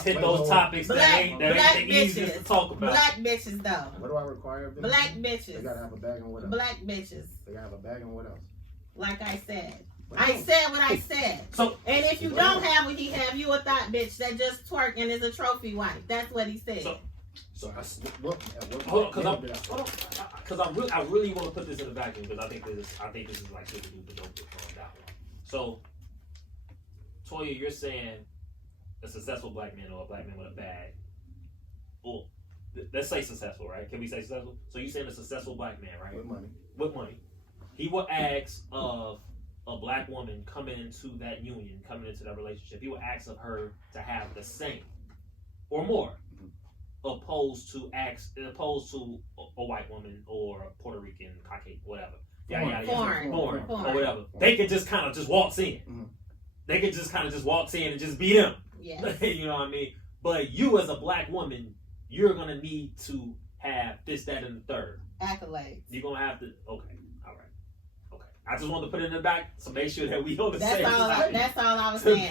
always hit those topics that ain't easiest to talk about. Black bitches, though. What do I require of them? Black bitches. They gotta have a bag and what else? Black bitches. They gotta have a bag and what else? Like I said. I said what I said. So, and if you don't have what he have, you a thought bitch that just twerk and is a trophy wife. That's what he said. Because I really want to put this in a vacuum because I think this is like super duper dope to calm down. So, Toya, you're saying a successful black man or a black man with a bag. Well, let's say successful, right? Can we say successful? So you're saying a successful black man, right? With money. He will ask of a black woman coming into that union, coming into that relationship. He will ask of her to have the same or more, opposed to a white woman or a Puerto Rican, Caucasian, whatever. Foreign or whatever. They could just kind of just waltz in. Mm-hmm. They could just kind of just waltz in and just be them. Yes. You know what I mean? But you as a black woman, you're gonna need to have this, that, and the third. Accolades. You're gonna have to. Okay. All right. Okay. I just wanted to put it in the back to make sure that we on the same side. That's all I was saying.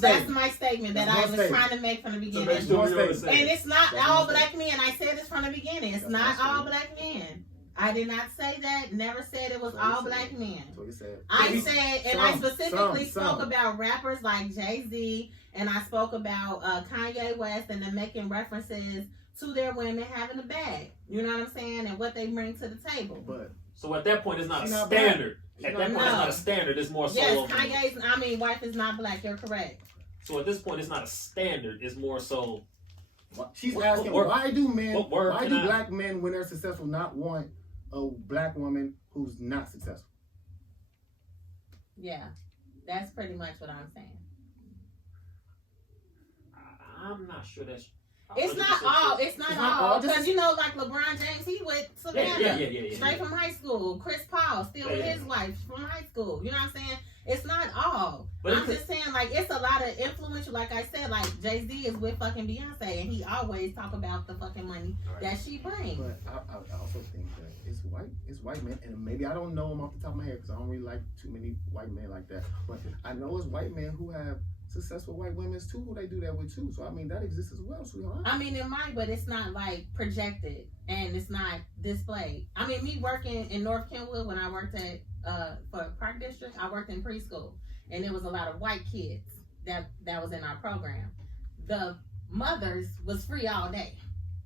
That's my statement that I was trying to make from the beginning. And it's not all black men. I said this from the beginning. It's not all black men. I did not say that. Never said it was all black men. I said, and I specifically spoke about rappers like Jay-Z, and I spoke about Kanye West, and them making references to their women having a bag. You know what I'm saying? And what they bring to the table. So at that point, it's not a standard. At that point, it's not a standard. It's more so. Yes, Kanye's, wife is not black. You're correct. So at this point, it's not a standard. It's more so. She's asking, why do black men, when they're successful, not want a black woman who's not successful? Yeah, that's pretty much what I'm saying. I'm not sure that's. It's not all. It's not all. Because like LeBron James, he went Savannah straight from high school. Chris Paul still with his wife from high school. You know what I'm saying? It's not all. But I'm just saying, like, it's a lot of influential. Like I said, like Jay-Z is with fucking Beyonce, and he always talk about the fucking money that she brings. But I also think that it's white men, and maybe I don't know them off the top of my head because I don't really like too many white men like that. But I know it's white men who have successful white women too, who they do that with too. So I mean, that exists as well, sweetheart. I mean, it might, but it's not like projected and it's not displayed. I mean, me working in North Kenwood when I worked at for Park District, I worked in preschool, and there was a lot of white kids that was in our program. The mothers was free all day.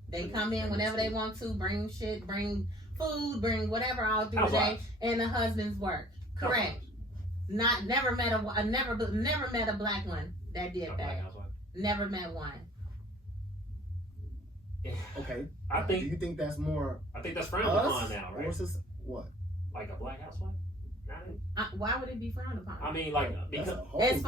They come in whenever they want to, bring shit, bring food, bring whatever all through the day, and the husbands work. Correct. Never met a black one that did that. Never met one. Okay. Do you think that's more? I think that's frowned upon now, right? What? Like a black housewife? Why would it be frowned upon? I mean, like because as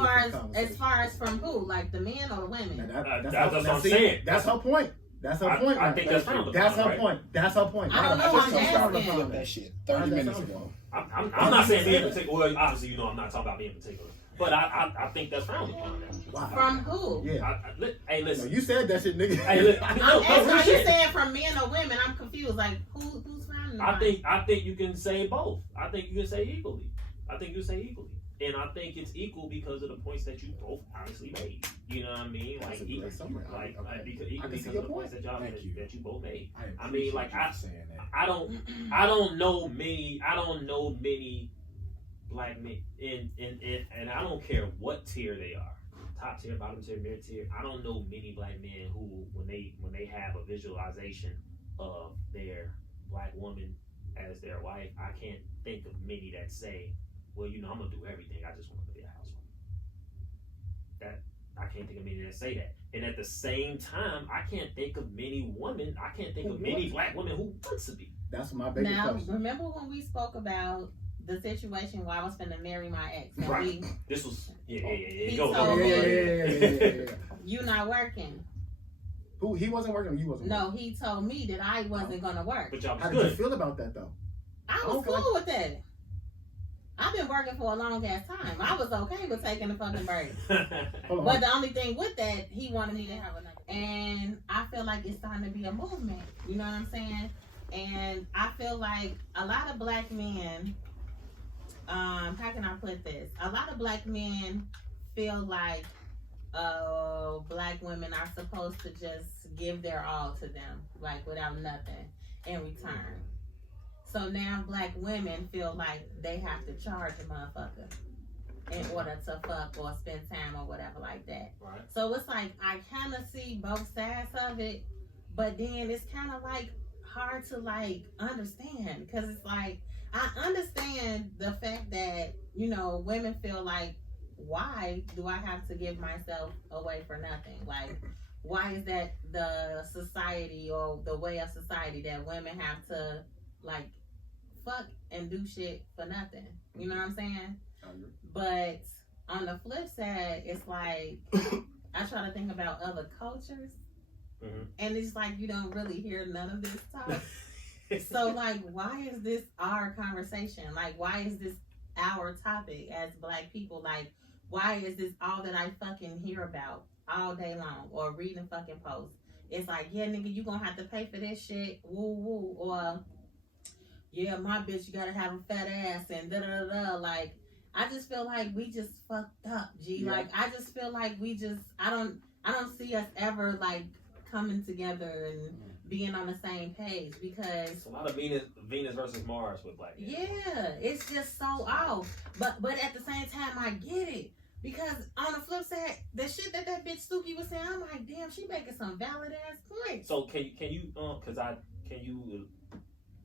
far as from who, like the men or the women? That's what I'm saying. That's her point. That's her point. I think that's frowned upon. That's her point. That's her point. I don't know. I'm asking. That shit 30 minutes ago. I'm not saying me in particular. Well, obviously, I'm not talking about me in particular. But I think that's frowned upon now. Wow. From who? Yeah. Hey, listen. No, you said that shit, nigga. Hey, listen. Are you saying from men or women? I'm confused. Like, who's frowning upon? I think you can say both. I think you can say equally. And I think it's equal because of the points that you both honestly made. You know what I mean? Like, because of the points that you both made. I mean, like, I don't know many black men, and I don't care what tier they are, top tier, bottom tier, mid tier. I don't know many black men who, when they have a visualization of their black woman as their wife, I can't think of many that say, well, I'm gonna do everything. I just want to be a housewife. That I can't think of many that say that. And at the same time, I can't think of many women. I can't think of many black women who wants to be. That's my biggest question. Now, remember when we spoke about the situation where I was finna marry my ex? Right. This was He told me, you not working. Who? He wasn't working. You wasn't. No, he told me that I wasn't gonna work. But y'all was How good. did you feel about that though? I was cool with that. I've been working for a long ass time. I was okay with taking a fucking break. But the only thing with that, he wanted me to have another. And I feel like it's starting to be a movement. You know what I'm saying? And I feel like a lot of black men, how can I put this? A lot of black men feel like black women are supposed to just give their all to them, like without nothing in return. So now black women feel like they have to charge a motherfucker in order to fuck or spend time or whatever like that. Right. So it's like I kind of see both sides of it, but then it's kind of like hard to like understand, because it's like I understand the fact that, you know, women feel like, why do I have to give myself away for nothing? Like, why is that the society or the way of society that women have to like fuck and do shit for nothing? You know what I'm saying? But on the flip side, it's like I try to think about other cultures, and it's like you don't really hear none of this talk. So like, why is this our conversation? Like, why is this our topic as black people? Like, why is this all that I fucking hear about all day long or reading fucking posts? It's like, yeah, nigga, you gonna have to pay for this shit, woo woo, or yeah, my bitch, you gotta have a fat ass and da da da. Like, I just feel like we just fucked up, G. Yeah. Like, I just feel like we just, I don't see us ever like coming together and being on the same page, because it's a lot of Venus versus Mars with black men. Yeah, it's just so off. But at the same time, I get it, because on the flip side, the shit that bitch Suki was saying, I'm like, damn, she making some valid ass points. So can you can you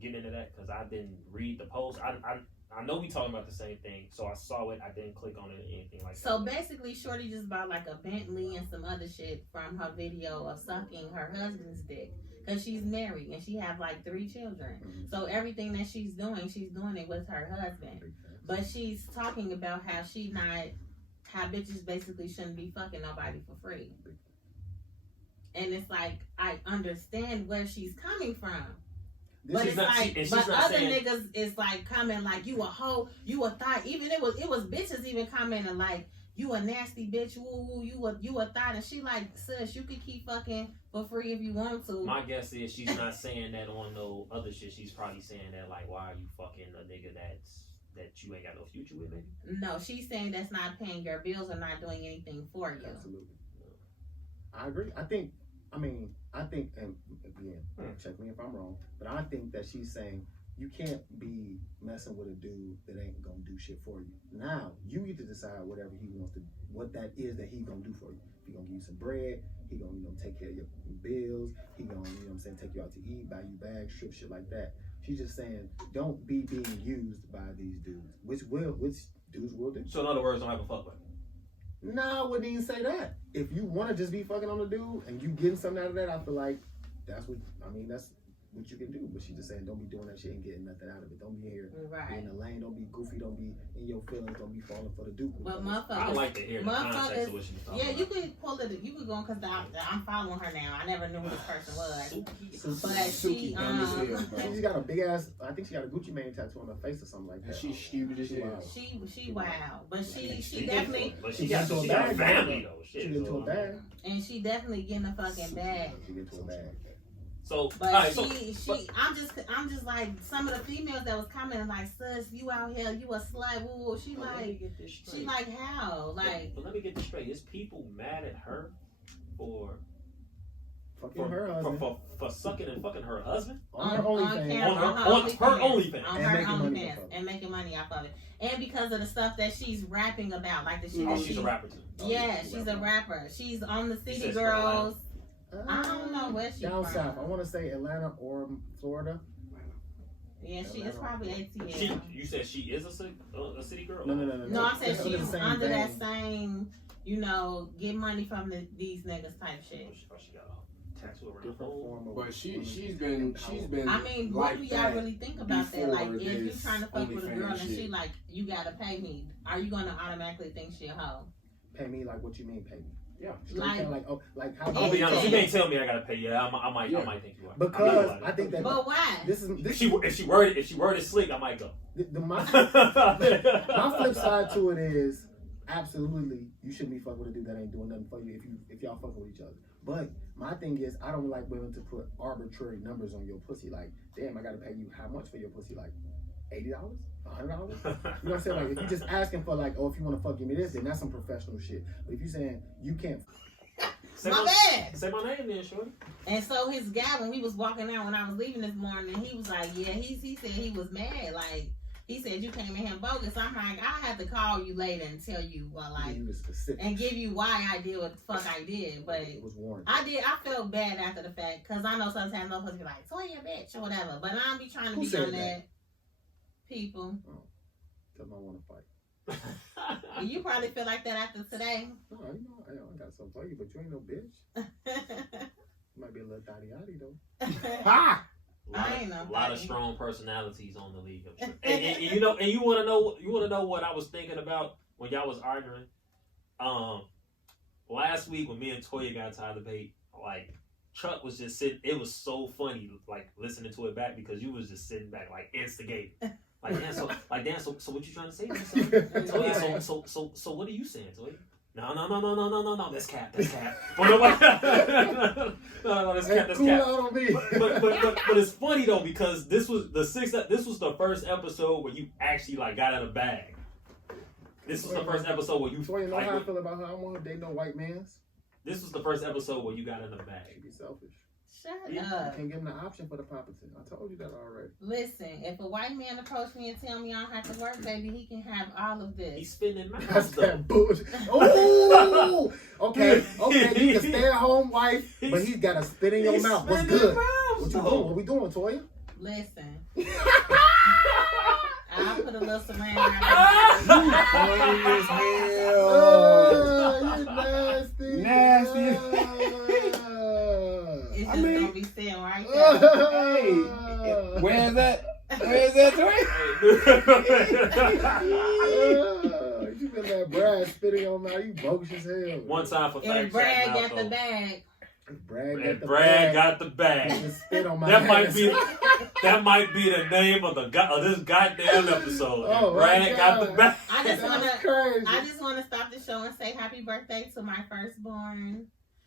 get into that? Because I didn't read the post. I know we talking about the same thing, so I saw it. I didn't click on it or anything like that. So basically, Shorty just bought like a Bentley and some other shit from her video of sucking her husband's dick, because she's married and she have like 3 children. So everything that she's doing it with her husband. But she's talking about how how bitches basically shouldn't be fucking nobody for free. And it's like, I understand where she's coming from. But it's like, but other niggas is like coming like, you a hoe, you a thought. Even it was bitches even commenting like, you a nasty bitch, woo woo, you a thought. And she like, sis, you could keep fucking for free if you want to. My guess is she's not saying that on no other shit. She's probably saying that like, why are you fucking a nigga that you ain't got no future with, maybe? No, she's saying that's not paying your bills or not doing anything for you. Absolutely. I agree. I think, and again, check me if I'm wrong, but I think that she's saying you can't be messing with a dude that ain't gonna do shit for you. Now, you get to decide whatever he wants to, what that is that he gonna do for you. If he gonna give you some bread, he gonna, take care of your bills, he gonna, take you out to eat, buy you bags, strip, shit like that. She's just saying, don't be being used by these dudes, which dudes will do. So in other words, don't have a fuck with him. No, I wouldn't even say that. If you want to just be fucking on the dude and you getting something out of that, I feel like that's what you can do. But she just saying, don't be doing that shit and getting nothing out of it. Don't be here in the lane. Don't be goofy. Don't be in your feelings. Don't be falling for the dude. But motherfuckers, I like to hear the context of what she's talking about. You could pull it. You could go, because I'm following her now. I never knew who this person was. But she's got a big ass. I think she got a Gucci Mane tattoo on her face or something like that. She's stupid as hell. She wild, but she definitely. But she got a family though. She get into a bag. And she definitely getting a fucking bag. She get into a bag. So, but I'm just like, some of the females that was commenting like, sis, you out here, you a slut. Woo. She like how? Like, but let me get this straight. Is people mad at her for her husband, for sucking and fucking her husband on her OnlyFans, on her OnlyFans, and making money off of it, and because of the stuff that she's rapping about, like the shit. Oh, she's a rapper too. Yeah, she's a rapper. She's on the City Girls. I don't know where she's down from. south. I want to say Atlanta or Florida. Yeah, she is probably ATL. You said she is a city girl? No. No, I said she's under that same, get money from these niggas type shit. She got a tattoo around her whole. But she's been. I mean, what do y'all really think about that? Like, if you trying to fuck with a girl and she like, you gotta pay me, are you gonna automatically think she a hoe? Pay me, like, what you mean pay me? Yeah, how? I'll be honest. You can't tell me I gotta pay you. I might think you are. Because I think that. But why? If she worded slick, I might go. My flip side to it is, absolutely, you shouldn't be fucking with a dude that ain't doing nothing for you if y'all fucking with each other. But my thing is, I don't like women to put arbitrary numbers on your pussy. Like, damn, I gotta pay you how much for your pussy? Like $80, $100. You know what I'm saying? Like if you just asking for like, oh, if you want to fuck, give me this, then that's some professional shit. But if you saying you can't, my bad. Say my name then, shorty. And so his guy, when we was walking out when I was leaving this morning, he was like, yeah, he said he was mad. Like, he said you came in here bogus. I'm like, I had to call you later and tell you, and give you why I did what the fuck I did. But it was warranted. I felt bad after the fact, because I know sometimes no folks be like, Toya, bitch, or whatever. But I don't be trying to be on that. People. Oh, tell them I want to fight. You probably feel like that after today. No, you know, I got something for you, but you ain't no bitch. You might be a little daddy though. Ha! A lot of strong personalities on the league. I'm sure. and you know, and you want to know what I was thinking about when y'all was arguing. Last week when me and Toya got to the debate, like Chuck was just sitting. It was so funny, like listening to it back because you was just sitting back, like instigating. Like damn, so what you trying to say? Toya, so what are you saying, Toya? No, that's cap. But that's cap. But it's funny though because this was the first episode where you actually like got in a bag. This was the first episode where you. So you know how I feel about her. I want her to date no white mans. This was the first episode where you got in the bag. She be selfish. Shut up. You can't give him the option for the property. I told you that already. Listen, if a white man approach me and tell me I don't have to work, baby, he can have all of this. He's spending mouths. That's that bullshit. Ooh! Okay, you can stay at home wife, but he's got to spit in your mouth. What's good? What you doing? What we doing, Toya? Listen. I'll put a little saran wrap. You nasty. Nasty. It's just gonna be sitting right there. Hey, where's that, Toy? You been that Brad spitting on my, you bogus as hell. One time for fact. And Brad got the bag. Brad got the bag. Spit on my that might be the name of this goddamn episode. Oh, Brad got the bag. I just wanna stop the show and say happy birthday to my firstborn.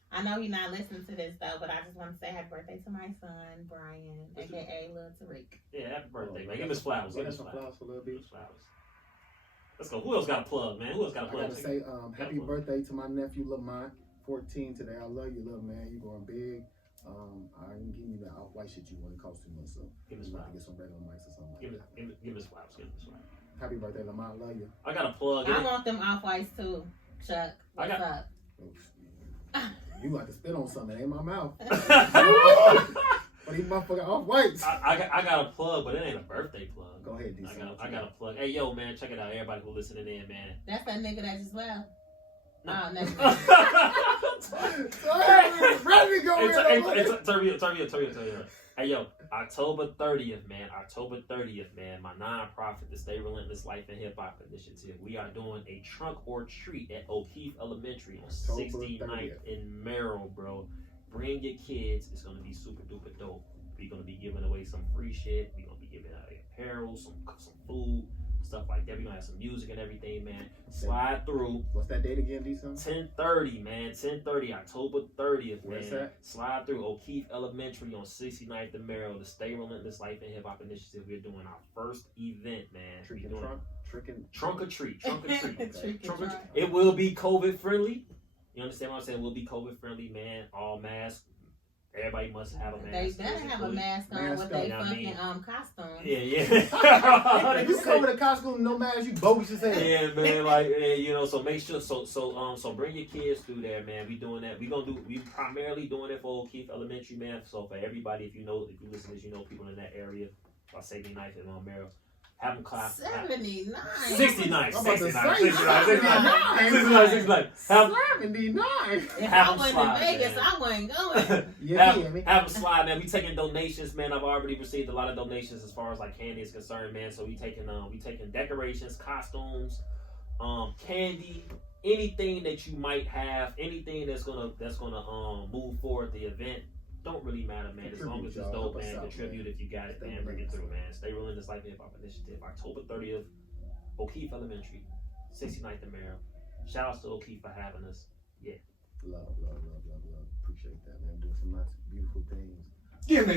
I know he's not listening to this though, but I just want to say happy birthday to my son, Brian, aka Lil Tariq. Yeah, happy birthday, man. Give us flowers. Give us flowers for Lil B. Let's go. Who else got a plug, man? I gotta say happy birthday to my nephew Lamont, 14 today. I love you, little man. You going big. I ain't giving you the off-white shit you want. It cost too much, so give us flowers. Get some regular mics or something. Give us flowers. Happy birthday, Lamont. Love you. I got a plug. I want them off-whites too, Chuck. What's up? You like to spit on something, it ain't my mouth. But these motherfucking off-whites. I got a plug, but it ain't a birthday plug. Go ahead, D. I got a plug. Hey, yo, man, check it out. Everybody who listening in, man. That's that nigga that just left. No, never mind. Hey, yo, October 30th, man, my nonprofit, the Stay Relentless Life and Hip Hop Initiative. We are doing a trunk or treat at O'Keefe Elementary on 69th in Merrill, bro. Bring your kids. It's going to be super duper dope. We're going to be giving away some free shit. We're going to be giving away apparel, some food, stuff like that. We're going to have some music and everything, man. Slide through. What's that date again, December? 10:30, man. 10:30, October 30th, Where's man. That? Slide through O'Keefe Elementary on 69th and Merrill, the Stay Relentless Life and Hip Hop Initiative. We're doing our first event, man. Trunk or treat. It will be COVID friendly. You understand what I'm saying? We'll be COVID friendly, man. All masks. Everybody must have a mask. They better have a mask on with their fucking costumes. Yeah. If you come with a costume, no mask, you bogus as hell. Yeah, man. So make sure. So bring your kids through there, man. We doing that. We primarily doing it for O'Keefe Elementary, man. So for everybody, if you listen to this, you know people in that area. By 79th and Merrill. Have them clap. 79. 69. 69. If I wasn't in Vegas, I wasn't going. Have them slide, man. We taking donations, man. I've already received a lot of donations as far as like candy is concerned, man. So we taking decorations, costumes, candy, anything that you might have, anything that's gonna move forward the event. Don't really matter, man. As long as it's dope, man. Contribute if you got it, man. Bring it through, man. Stay Relentless Life Hip Hop Initiative, October 30th, O'Keefe Elementary, 69th and Merrill. Shout outs to O'Keefe for having us. Yeah. Love. Appreciate that, man. Doing some nice, beautiful things. Give them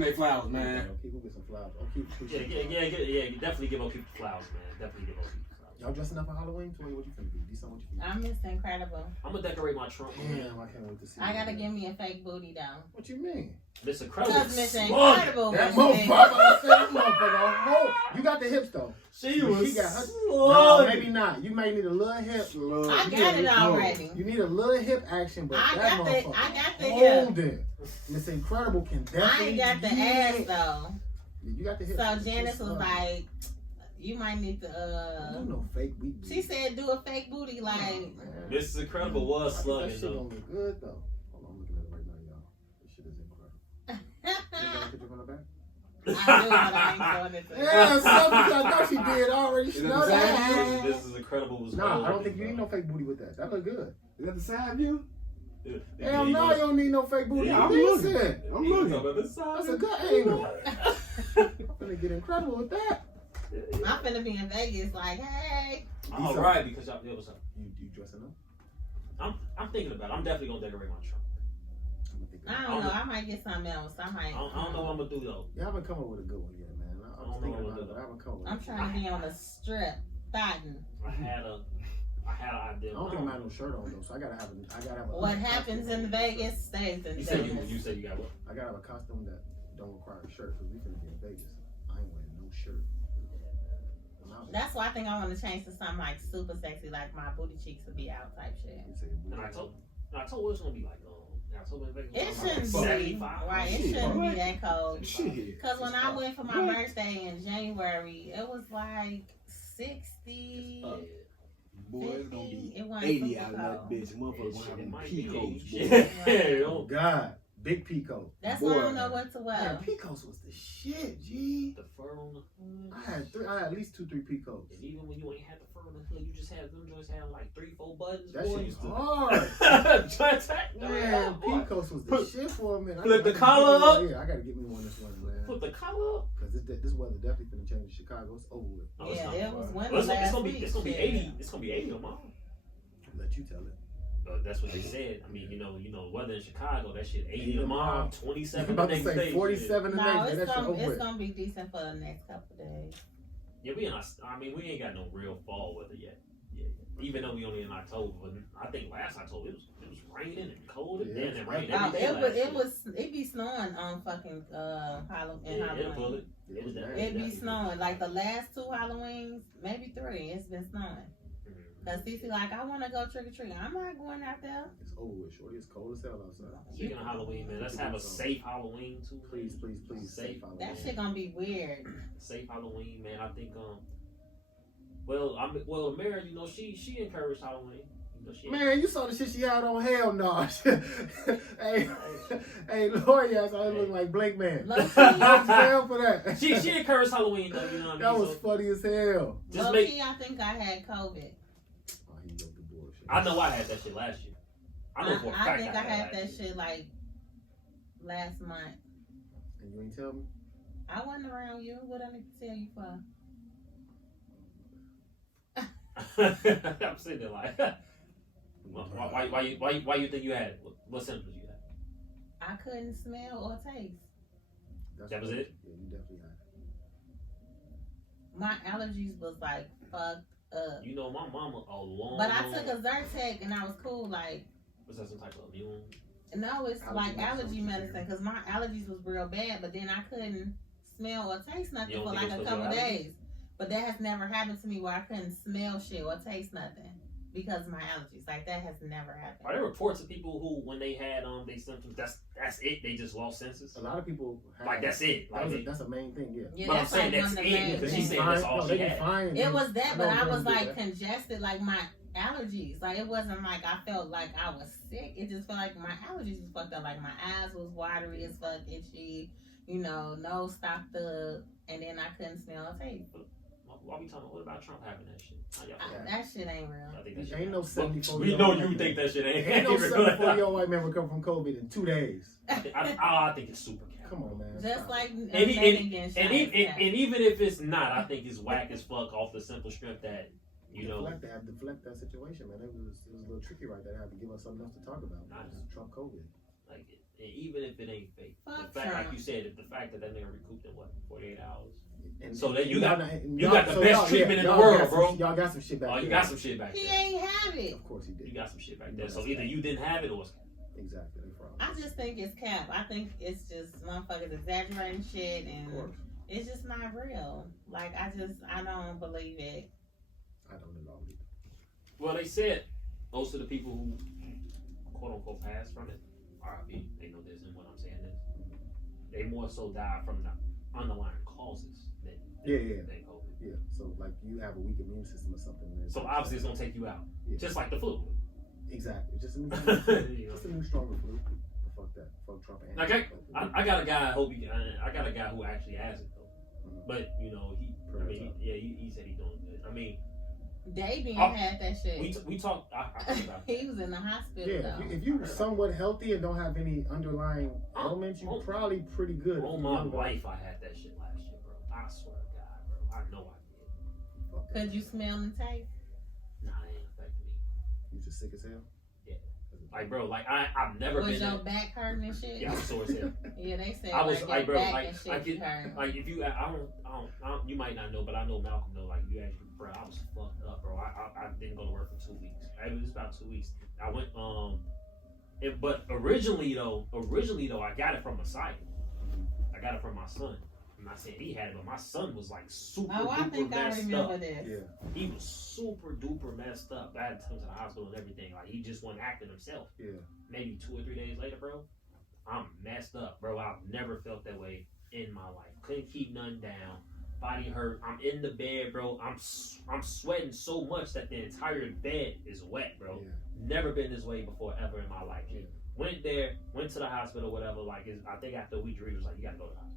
their flowers, man. Okay, we'll get some flowers. flowers. Oh, keep Yeah. Definitely give O'Keefe the flowers, man. Definitely give O'Keefe the flowers. Y'all dressing up for Halloween? Toy, what you finna be? D-Son, what you finna be? I'm Miss Incredible. I'm gonna decorate my trunk. Damn, I can't wait to see. I gotta give me a fake booty though. What you mean? Miss Incredible. Because Miss Incredible. That was big. motherfucker. You got the hips though. She But was. she got her. No, maybe not. You may need a little hip. I got it already. You need a little hip action, but I that got motherfucker the hip. holding. Miss Incredible can definitely. I ain't got the ass though. You got the hip. So Janice was like, "You might need to." I don't know fake booty. She said, "Do a fake booty like." Mrs. Incredible was slugging That shit though. gonna be good though. Hold on, I'm looking at it right now, y'all. This shit is incredible. You got a picture from the back? I do, but I ain't showing it to you. Yeah, something I know she did already. She Is it know the that. This is Incredible. Was Nah, I don't think you need no fake booty with that. That look good. Is that the side view? Hell no, you don't need no fake booty. Yeah, I'm I'm looking. decent. I'm looking. That's a good angle. I'm gonna get incredible with that. I'm finna be in Vegas, like, hey. All right, because y'all. Yeah, what's up? You dressing up? I'm thinking about it. I'm definitely gonna decorate my trunk. I don't know. I might get something else. I might. I don't know what I'm gonna do though. You haven't come up with a good one yet, man. I was thinking about it, but I haven't come up with I'm trying to be on the strip, fighting. I had an idea. I don't think I'm having no shirt on though, so I gotta have a. What happens in Vegas stays in You said Vegas. you said you got what? I gotta have a costume that don't require a shirt because we finna be in Vegas. I ain't wearing no shirt. I'm out. That's why I think I want to change to something like super sexy, like my booty cheeks will be out type shit. You say And I told her it's gonna be like October in Vegas. It Like shouldn't 75. be right. It Shit. shouldn't be that cold. Shit. Cause when I went for my birthday in January, it was like 60. Boy, it's gonna 50. be It wasn't 80 super out of that cold. bitch. Motherfuckers gonna have them peacoats, boy. Yeah. Oh God, big peacoat. That's Boy. why I don't know what to Man, wear. peacoats was the shit, G. The fur on the hood. I had at least 2-3 peacoats. And even when you ain't had the fur on the hood, you just had them joints had like 3-4 buttons. That boy, shit used was to hard. Man, Man, peacoats was the shit for a minute. Put the collar up. Yeah, I gotta get me one this winter, man. Put the collar up. Cause this weather definitely finna change in Chicago. It's over with. No, it's Yeah, not. it was winter Well, it's last gonna week. be it's gonna be Shit. 80. It's gonna be 80 tomorrow. Let you tell it. That's what they said. I mean, you know, weather in Chicago, that shit 80 tomorrow, 27 I'm about the to next say day. 47 the No, next day. it's That shit over gonna with. be decent for the next couple days. Yeah, we ain't got no real fall weather yet. Yeah. Even though we only in October, but I think last October it was raining and cold and then it rained every day. It be snowing on fucking Halloween. Yeah, it'll pull it. It was It be snowing like the last 2 Halloweens, maybe 3. It's been snowing. Cause Cece like, I want to go trick or treating. I'm not going out there. It's over with, shorty. It's cold as hell outside. Speaking of Halloween, man, let's have a safe Halloween too. Please, Safe. That shit gonna be weird. Safe Halloween, man. I think Mary, you know, she encouraged Halloween. You know, Man, you saw the shit she had on. Hell no. hey, Lori ass, I look like Blake Man. Low I'm key, down for that. she encouraged Halloween though. You know what I mean? That was So, funny as hell. just low make. key, I think I had COVID. Oh, he got the bullshit. I know I had that shit last year. I know for a fact I think I had last that year. shit like last month. And you ain't tell me? I wasn't around you. What I need to tell you for? I'm sitting there like, why you think you had it? What symptoms you had? I couldn't smell or taste. That was it? Yeah, you definitely had it. My allergies was like fucked up. You know, my mama But I took a Zyrtec and I was cool. Like, was that some type of immune? no, it's like allergy medicine. medicine because my allergies was real bad. But then I couldn't smell or taste nothing You for don't like think a it's couple 'cause of your days. But that has never happened to me where I couldn't smell shit or taste nothing because of my allergies. Like that has never happened. Are there reports of people who, when they had they symptoms, that's it? They just lost senses. A lot of people have, Like that's it. Like that's a main thing, yeah. Yeah, but I'm that's saying like that's one of the it main because she things. said that's all they she be had. fine. It was that, I but know I was girls do like that. congested, like my allergies. Like it wasn't like I felt like I was sick. It just felt like my allergies was fucked up. Like my eyes was watery as fuck, itchy. You know, nose stopped up, and then I couldn't smell or taste. Why we talking? What about Trump having that shit? How y'all feel? That shit ain't real. I think that shit Ain't no 74. We know you think that shit ain't. Ain't no real. 74-year-old white man recover from COVID in 2 days. I think it's super cap. Come on, man. Just Stop. like And even if it's not, I think it's whack as fuck off the simple strength that you know. deflect that situation, man. It was a little tricky right there. I had to give us something else to talk about. Nice. Trump COVID. Like, even if it ain't fake, Fuck the fact, Trump. like you said, the fact that nigga recouped in what 48 hours. And, So that you y'all got the so best y'all- treatment in the y'all world, got some- bro. Y'all got some shit back Oh, there. you got some shit back He there. ain't have it. Of course he did. You got some shit back You there. know So that's either cap. you didn't have it or it's Exactly. They fraud. I just think it's cap. I think it's just motherfuckers exaggerating shit, Of and course. it's just not real. Like I don't believe it. I don't know. well, they said most of the people who quote unquote passed from it, RIP, they know this and what I'm saying is, they more so died from the underlying causes than COVID. Yeah. So like you have a weak immune system or something. So obviously it's gonna take you out, Yeah. just like the flu. Exactly. Just a new, You know? just a new stronger flu. Fuck that. Fuck Trump. And Like I got a guy. I got a guy who actually has it though. Mhm. But you know he said he's doing good. I mean, Davian Oh, had that shit. we talked. I talked about He was in the hospital Yeah, though. if you somewhat healthy and don't have any underlying ailments, you're probably pretty good. on my life. I had that shit last year, bro. I swear to God, bro. I know I did. Could you smell and taste? Nah, it ain't affected me. You just sick as hell. Like, bro, like I've never Was been. your back hurting and shit? Yeah, I'm sore as hell. Yeah, they said I was like, like, your bro, back like and shit I get, hurt. like if you, I don't, you might not know, but I know Malcolm know. Like you actually, bro, I was fucked up, bro. I didn't go to work for 2 weeks. It was about 2 weeks. I went, but originally though, I got it from Messiah. I got it from my son. I'm not saying he had it, but my son was like super Oh, I duper think I messed remember up. this. Yeah, He was super duper messed up. I had to come to the hospital and everything. Like he just wasn't acting himself. yeah. Maybe 2 or 3 days later, bro, I'm messed up, bro. I've never felt that way in my life. Couldn't keep nothing down. Body hurt. I'm in the bed, bro. I'm sweating so much that the entire bed is wet, bro. Yeah. Never been this way before ever in my life. Yeah. Went to the hospital, whatever. Like, I think after a week, Drew was like, you gotta go to the hospital.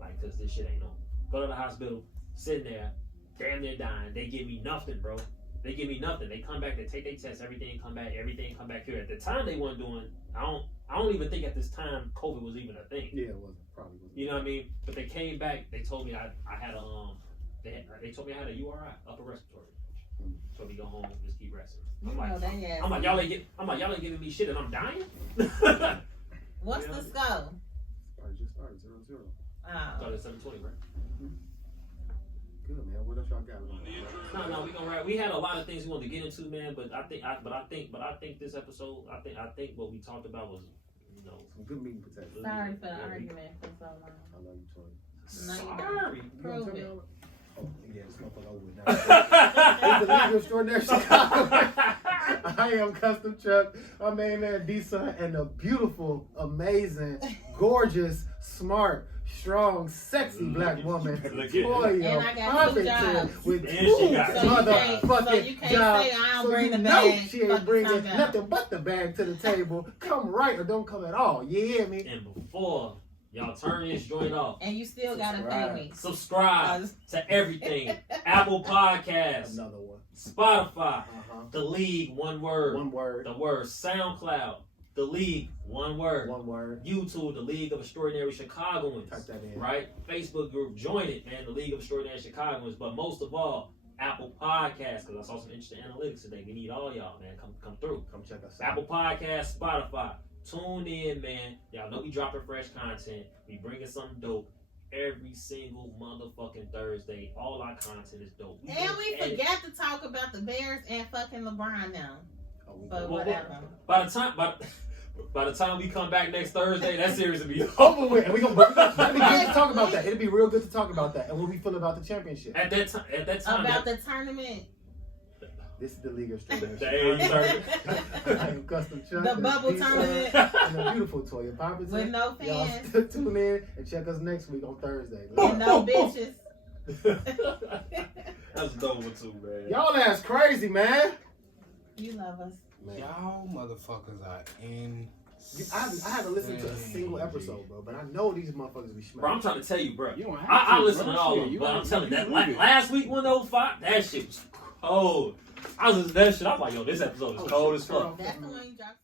Like, cause this shit ain't normal. Go to the hospital, sitting there, damn near dying. They give me nothing, bro. They give me nothing. They come back, they take their tests, everything come back here. At the time they weren't doing, I don't even think at this time COVID was even a thing. Yeah, it wasn't. Probably wasn't. You know what I mean? But they came back, they told me I had a they told me I had a URI, upper respiratory. Told me go home, just keep resting. I'm like y'all ain't giving me shit and I'm dying? What's Yeah. the score? Probably just started 0-0. Started at 7:20, right? Good, man. What else y'all got? No, we gonna wrap. We had a lot of things we wanted to get into, man. But I think this episode, I think what we talked about was, you know, Some good meat and potatoes. Sorry for the argument for so long. I love you, Tori. No, you don't. sorry. You gonna Prove tell me it. all that? Oh, yeah, this motherfucker over with now. It's the League of Extraordinary Chicago. I am Custom Chuck. My main man D-Son and the beautiful, amazing, gorgeous, smart, strong, sexy black woman, Look at Toya And I got 2 Poppington, jobs. with And 2 she got 2 motherfucking so you can't jobs. say I don't So bring you the know bag. she ain't Fucking bringing something. nothing but the bag to the table. Come right or don't come at all. You hear me? And before y'all turn this joint off, And you still gotta pay me. subscribe to everything. Apple Podcasts, Another one. Spotify, Uh-huh. The League, one word. One word. The word SoundCloud, The League, one word. One word. YouTube, The League of Extraordinary Chicagoans. Type that in. Right? Facebook group, join it, man. The League of Extraordinary Chicagoans. But most of all, Apple Podcasts, because I saw some interesting analytics today. We need all y'all, man. Come through. Come check us out. Apple Podcasts, Spotify. Tune in, man. Y'all know we dropping fresh content. We bringing something dope every single motherfucking Thursday. All our content is dope. And we forgot to talk about the Bears and fucking LeBron now. Oh, we But go. whatever. By the time we come back next Thursday, that series will be over. Over with. And it'll be good to talk about that. It'll be real good to talk about that. And what we feel about the championship. At that time, About the tournament. This is the League of Extraordinary The Chicago. I am Custom Chuck. The and bubble D-Son, tournament. And the beautiful Toya Poppington. With no Y'all fans. still tune in and check us next week on Thursday. And no bitches. That's a dope one too, man. Y'all ass crazy, man. You love us. Man. Y'all motherfuckers are in. I haven't listened to a single episode, bro, but I know these motherfuckers be Bro, I'm smart. trying to tell you, bro. You don't have I to, listen bro. to all of Shit, them, you but I'm don't- telling you, you that leave it. last week 105, that shit was cold. I was listening to that shit. I was like, yo, this episode is cold as fuck. That's the one you dropped.